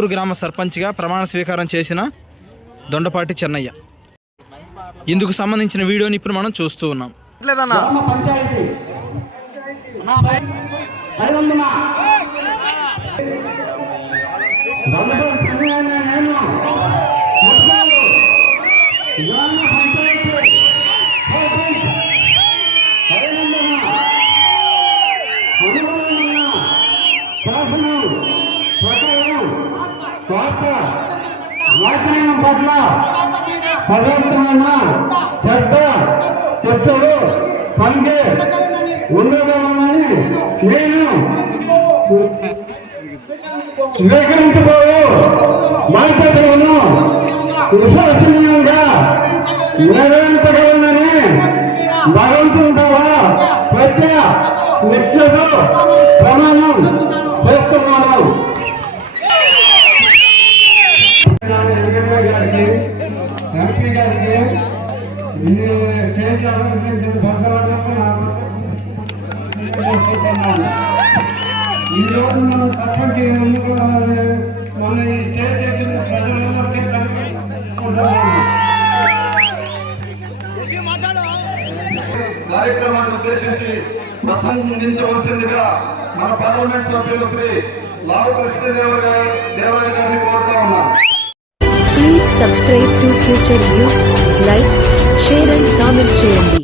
ఊట్కూరు గ్రామ సర్పంచ్గా ప్రమాణ స్వీకారం చేసిన దొండపాటి చెన్నయ్య. ఇందుకు సంబంధించిన వీడియోని ఇప్పుడు మనం చూస్తూ ఉన్నాం. రాజ్యాంగం పట్ల పవిత్రమైన శ్రద్ధ చర్చలు పనికే ఉండగలనని నేను స్వీకరించబోయే బాధ్యతలను విశ్వసనీయంగా నెరవేర్చగలనని భగవంతుడా ప్రత్య నిత్యతో ప్రమాణం చేస్తున్నాను. ఎంపీ గారికి కేంద్ర ఈరోజు మనం సర్పంచ్ ఎన్నుకోవాలని మన ఈ స్టేట్ ప్రజలందరికీ కార్యక్రమాన్ని ఉద్దేశించి ప్రసంగించవలసిందిగా మన పార్లమెంట్ సభ్యులు శ్రీ లావు కృష్ణదేవరాయ గారిని కోరుతా ఉన్నాం. Please subscribe to Future News, like, share and comment చేయండి.